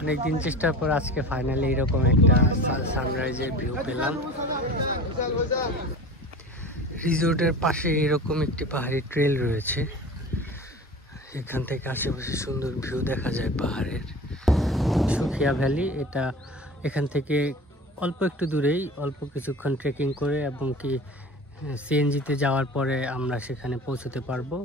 অনেকদিন চেষ্টার পর আজকে ফাইনালি এরকম একটা সানরাইজের ভিউ পেলাম। রিসোর্টের পাশে এরকম একটি পাহাড়ি ট্রেল রয়েছে, এখান থেকে আশেপাশে সুন্দর ভিউ দেখা যায় পাহাড়ের। সুখিয়া ভ্যালি, এটা এখান থেকে অল্প একটু দূরেই, অল্প কিছুক্ষণ ট্রেকিং করে এবং কি সিএনজিতে যাওয়ার পরে আমরা সেখানে পৌঁছতে পারবো।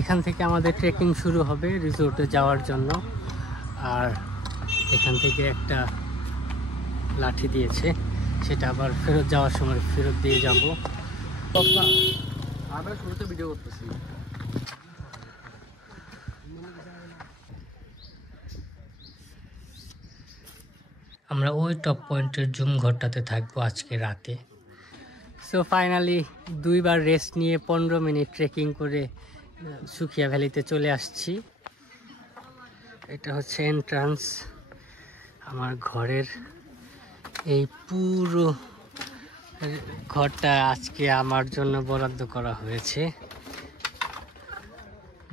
এখান থেকে আমাদের ট্রেকিং শুরু হবে রিসোর্টে যাওয়ার জন্য। আর এখান থেকে একটা লাঠি দিয়েছে, সেটা আবার ফেরত যাওয়ার সময় ফেরত দিয়ে যাব। আমরা শুরুতে ভিডিও করতেছি। আমরা ওই টপ পয়েন্টের জুম ঘরটাতে থাকবো আজকে রাতে। সো ফাইনালি 2 বার রেস্ট নিয়ে 15 মিনিট ট্রেকিং করে সুখিয়া ভ্যালিতে চলে আসছি। এটা হচ্ছে এন্ট্রান্স আমার ঘরের। এই পুরো ঘরটা আজকে আমার জন্য বরাদ্দ করা হয়েছে।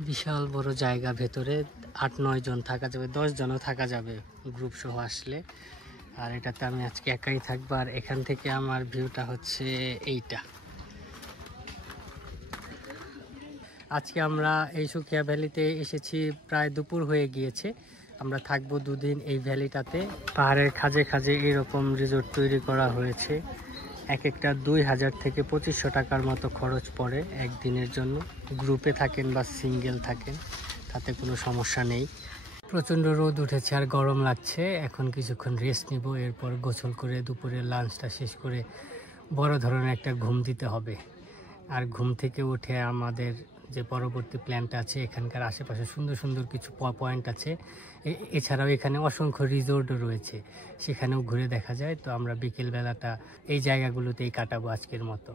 বিশাল বড় জায়গা, ভেতরে 8-9 জন থাকা যাবে, 10 জনও থাকা যাবে গ্রুপ সহ আসলে। আর এটাতে আমি আজকে একাই থাকবো। আর এখান থেকে আমার ভিউটা হচ্ছে এইটা। আজকে আমরা এই সুখিয়া ভ্যালিতে এসেছি, প্রায় দুপুর হয়ে গিয়েছে। আমরা থাকবো 2 দিন এই ভ্যালিটাতে। পাহাড়ের খাঁজে খাঁজে এরকম রিসোর্ট তৈরি করা হয়েছে। এক একটা 2000 থেকে 2500 টাকার মতো খরচ পড়ে একদিনের জন্য। গ্রুপে থাকেন বা সিঙ্গেল থাকেন তাতে কোনো সমস্যা নেই। প্রচণ্ড রোদ উঠেছে আর গরম লাগছে। এখন কিছুক্ষণ রেস্ট নিব, এরপর গোসল করে দুপুরের লাঞ্চটা শেষ করে বড় ধরনের একটা ঘুম দিতে হবে। আর ঘুম থেকে উঠে আমাদের যে পরবর্তী প্ল্যানটা আছে, এখানকার আশেপাশে সুন্দর সুন্দর কিছু পয়েন্ট আছে, এছাড়াও এখানে অসংখ্য রিসোর্টও রয়েছে, সেখানেও ঘুরে দেখা যায়। তো আমরা বিকেলবেলাটা এই জায়গাগুলোতেই কাটাবো আজকের মতো।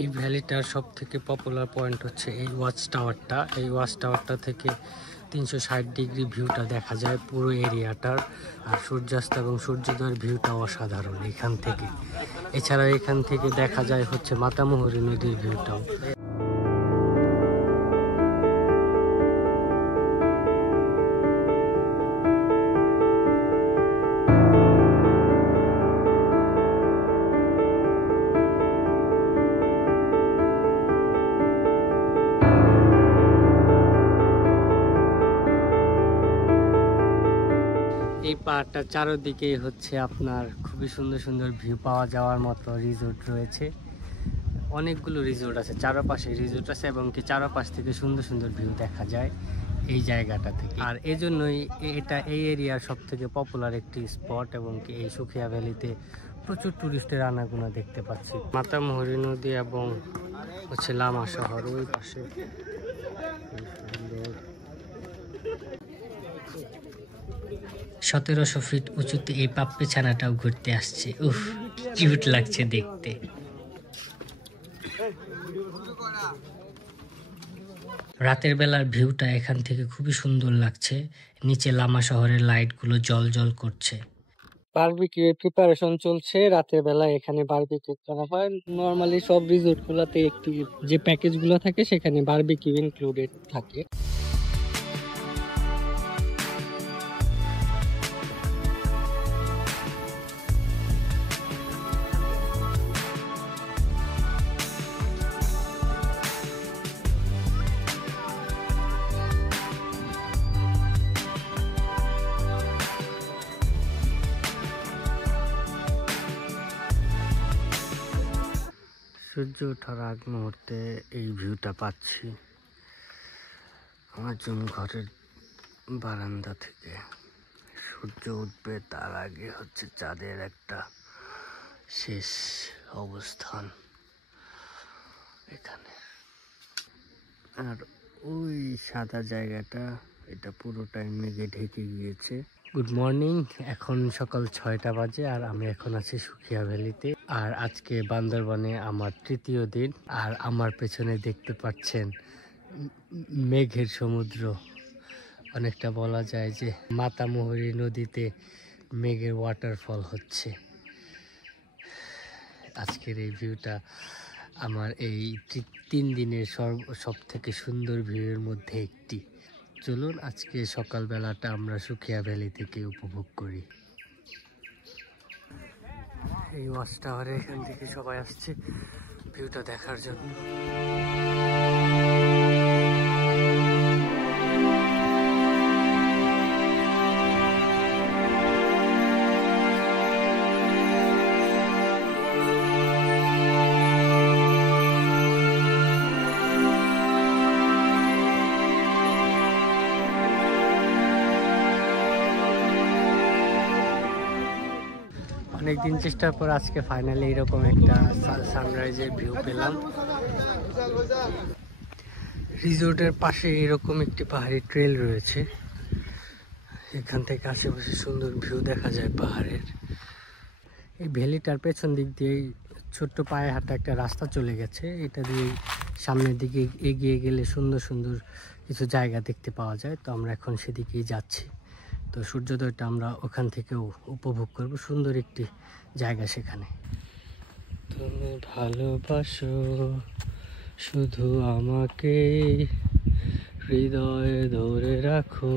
এই ভ্যালিটার সব থেকে পপুলার পয়েন্ট হচ্ছে এই ওয়াচ টাওয়ারটা। এই ওয়াচ টাওয়ারটা থেকে 360 ডিগ্রি ভিউটা দেখা যায় পুরো এরিয়াটার। আর সূর্যাস্ত এবং সূর্যোদয়ের ভিউটা অসাধারণ এখান থেকে। এছাড়াও এখান থেকে দেখা যায় হচ্ছে মাতামুহুরী নদীর ভিউটাও। এই পাহাড়টার চারদিকেই হচ্ছে আপনার খুবই সুন্দর সুন্দর ভিউ পাওয়া যাওয়ার মতো রিসোর্ট রয়েছে। অনেকগুলো রিসোর্ট আছে, চারপাশে রিসোর্ট আছে এবং কি চারপাশ থেকে সুন্দর সুন্দর ভিউ দেখা যায় এই জায়গাটা থেকে। আর এজন্যই এটা এই এরিয়ার সব থেকে পপুলার একটি স্পট এবং কি এই সুখিয়া ভ্যালিতে প্রচুর টুরিস্টের আনাগোনা দেখতে পাচ্ছি। মাতামুহুরী নদী এবং হচ্ছে লামা শহর ওই পাশে। 1700 ফিট উঁচুতে এই পাপ্পি ছানাটাও ঘুরতে আসছে। উফ, কিউট লাগছে দেখতে। রাতের বেলার ভিউটা এখান থেকে খুবই সুন্দর লাগছে। নিচে লামা শহরের লাইটগুলো জল জল করছে। বারবিকিউ এর প্রিপারেশন চলছে। রাতের বেলা এখানে বারবিকিউ করা হয়। নরমালি সব রিসোর্ট গুলাতে একটি যে প্যাকেজ গুলো থাকে সেখানে বারবিকিউ ইনক্লুডেড থাকে। সূর্য ওঠার আগ মুহূর্তে এই ভিউটা পাচ্ছি আমার জুম ঘরের বারান্দা থেকে। সূর্য উঠবে তার আগে হচ্ছে চাঁদের একটা শেষ অবস্থান এখানে। আর ওই সাদা জায়গাটা, এটা পুরোটাই মেঘে ঢেকে গিয়েছে। গুড মর্নিং, এখন সকাল 6টা বাজে আর আমি এখন আছি সুখিয়া ভ্যালিতে। আর আজকে বান্দরবনে আমার তৃতীয় দিন। আর আমার পেছনে দেখতে পাচ্ছেন মেঘের সমুদ্র। অনেকটা বলা যায় যে মাতামুহুরী নদীতে মেঘের ওয়াটারফল হচ্ছে। আজকের এই ভিউটা আমার এই 3 দিনের সব থেকে সুন্দর ভিউয়ের মধ্যে একটি। চলুন আজকে সকালবেলাটা আমরা সুখিয়া ভ্যালি থেকে উপভোগ করি। এই ওয়াচ টাওয়ারে এখান থেকে সবাই আসছে ভিউটা দেখার জন্য। অনেকদিন চেষ্টার পর আজকে ফাইনালি এরকম একটা সানরাইজের ভিউ পেলাম। রিসোর্টের পাশে এরকম একটি পাহাড়ি ট্রেল রয়েছে, এখান থেকে আশেপাশে সুন্দর ভিউ দেখা যায় পাহাড়ের। এই ভ্যালিটার পেছন দিক দিয়ে ছোট্ট পায়ে হাঁটা একটা রাস্তা চলে গেছে, এটা দিয়ে সামনের দিকে এগিয়ে গেলে সুন্দর সুন্দর কিছু জায়গা দেখতে পাওয়া যায়। তো আমরা এখন সেদিকেই যাচ্ছি। তো সূর্যোদয়টা আমরা ওখান থেকেও উপভোগ করব, সুন্দর একটি জায়গা সেখানে। তুমি ভালোবাসো শুধু আমাকে, হৃদয়ে ধরে রাখো।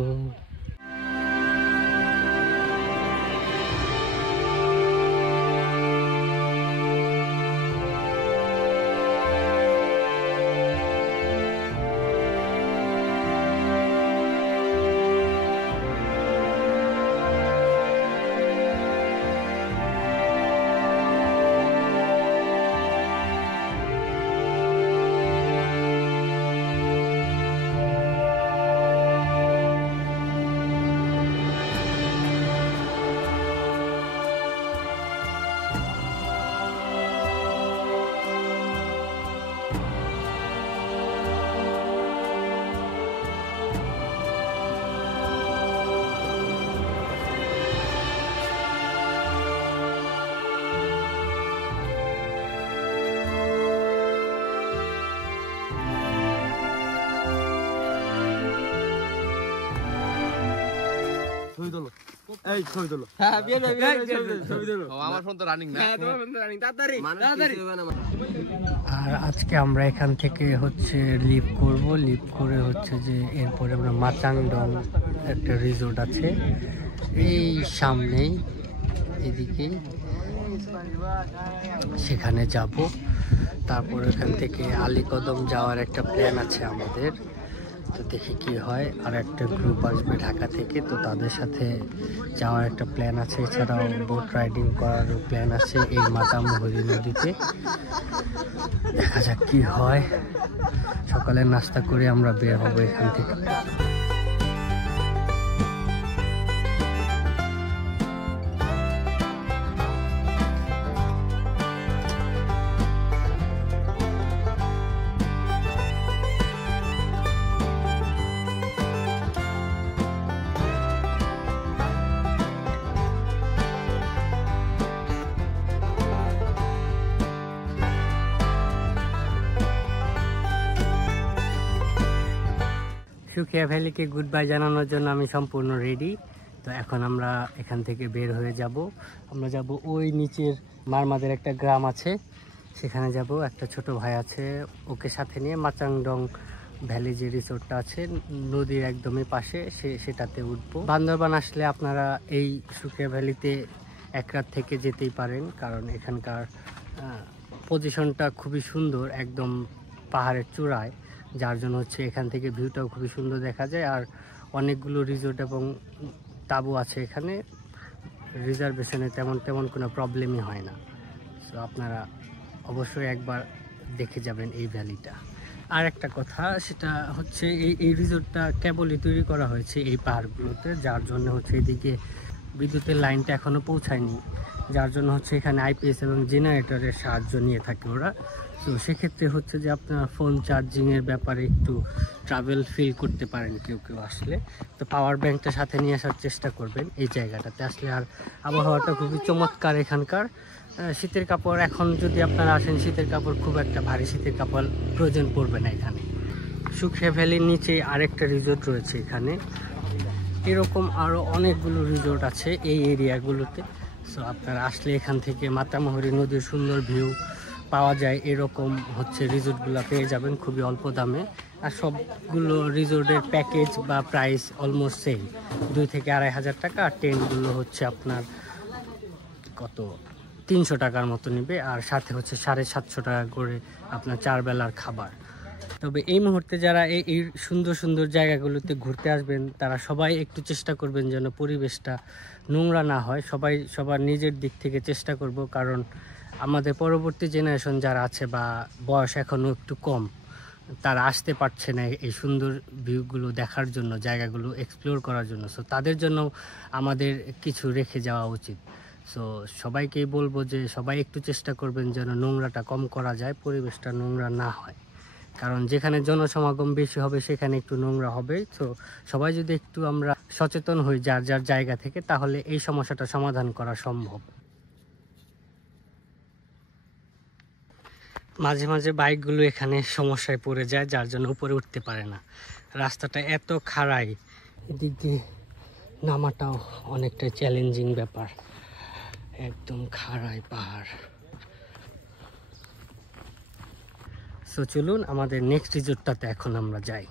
আর আজকে আমরা এখান থেকে হচ্ছে লিভ করব, লিভ করে হচ্ছে যে এরপরে আমরা মাচাংডং একটা রিসোর্ট আছে এই সামনেই, এদিকেই, সেখানে যাব। তারপর এখান থেকে আলীকদম যাওয়ার একটা প্ল্যান আছে আমাদের, তো দেখি কি হয়। আর একটা গ্রুপ আসবে ঢাকা থেকে, তো তাদের সাথে যাওয়ার একটা প্ল্যান আছে। এছাড়াও বোট রাইডিং করারও প্ল্যান আছে এই মাতামুহুরী নদীতে। দেখা যাক কি হয়। সকালে নাস্তা করে আমরা বের হবো এখান থেকে। সুখিয়া ভ্যালিকে গুড বাই জানানোর জন্য আমি সম্পূর্ণ রেডি। তো এখন আমরা এখান থেকে বের হয়ে যাব। আমরা যাব ওই নিচের মারমাদের একটা গ্রাম আছে, সেখানে যাব। একটা ছোট ভাই আছে, ওকে সাথে নিয়ে মাচাংডং ভ্যালি যে রিসোর্টটা আছে নদীর একদমই পাশে, সেটাতে উঠবো। বান্দরবান আসলে আপনারা এই সুখিয়া ভ্যালিতে এক রাত থেকে যেতেই পারেন, কারণ এখানকার পজিশনটা খুবই সুন্দর, একদম পাহাড়ের চূড়ায়, যার জন্য হচ্ছে এখান থেকে ভিউটাও খুবই সুন্দর দেখা যায়। আর অনেকগুলো রিসোর্ট এবং তাঁবু আছে এখানে, রিজার্ভেশনে তেমন কোনো প্রবলেমই হয় না। সো আপনারা অবশ্যই একবার দেখে যাবেন এই ভ্যালিটা। আর একটা কথা, সেটা হচ্ছে এই রিসোর্টটা কেবলই তৈরি করা হয়েছে এই পাহাড়গুলোতে, যার জন্য হচ্ছে এদিকে বিদ্যুতের লাইনটা এখনও পৌঁছায়নি, যার জন্য হচ্ছে এখানে আইপিএস এবং জেনারেটরের সাহায্য নিয়ে থাকে ওরা। তো সেক্ষেত্রে হচ্ছে যে আপনার ফোন চার্জিংয়ের ব্যাপারে একটু ট্রাভেল ফিল করতে পারেন কেউ কেউ আসলে। তো পাওয়ার ব্যাংকটা সাথে নিয়ে আসার চেষ্টা করবেন এই জায়গাটাতে আসলে। আর আবহাওয়াটা খুবই চমৎকার এখানকার। শীতের কাপড় এখন যদি আপনারা আসেন, শীতের কাপড় খুব একটা ভারী শীতের কাপড় প্রয়োজন পড়বে না এখানে। সুখিয়া ভ্যালির নিচে আরেকটা রিসোর্ট রয়েছে এখানে, এরকম আরও অনেকগুলো রিসোর্ট আছে এই এরিয়াগুলোতে। সো আপনারা আসলে এখান থেকে মাতামুহুরী নদীর সুন্দর ভিউ পাওয়া যায়, এরকম হচ্ছে রিসোর্টগুলো পেয়ে যাবেন খুবই অল্প দামে। আর সবগুলো রিসোর্টের প্যাকেজ বা প্রাইস অলমোস্ট সেম, 2 থেকে 2,500 টাকা। আর টেন্টগুলো হচ্ছে আপনার কত 300 টাকার মতো নেবে, আর সাথে হচ্ছে 750 টাকা করে আপনার 4 বেলার খাবার। তবে এই মুহূর্তে যারা এই সুন্দর সুন্দর জায়গাগুলোতে ঘুরতে আসবেন, তারা সবাই একটু চেষ্টা করবেন যেন পরিবেশটা নোংরা না হয়। সবাই সবার নিজের দিক থেকে চেষ্টা করব, কারণ আমাদের পরবর্তী জেনারেশন যারা আছে বা বয়স এখনও একটু কম, তারা আসতে পারছে না এই সুন্দর ভিউগুলো দেখার জন্য, জায়গাগুলো এক্সপ্লোর করার জন্য। সো তাদের জন্য আমাদের কিছু রেখে যাওয়া উচিত। সো সবাইকেই বলবো যে সবাই একটু চেষ্টা করবেন যেন নোংরাটা কম করা যায়, পরিবেশটা নোংরা না হয়। কারণ যেখানে জনসমাগম বেশি হবে সেখানে একটু নোংরা হবে। তো সবাই যদি একটু আমরা সচেতন হই যার যার জায়গা থেকে, তাহলে এই সমস্যাটা সমাধান করা সম্ভব। মাঝে মাঝে বাইকগুলো এখানে সমস্যায় পড়ে যায়, যার জন্য উপরে উঠতে পারে না। রাস্তাটা এত খাড়াই, এদিক দিয়ে নামাটাও অনেকটা চ্যালেঞ্জিং ব্যাপার, একদম খাড়াই পাহাড়। সো চলুন আমাদের নেক্সট রিসোর্টটাতে এখন আমরা যাই।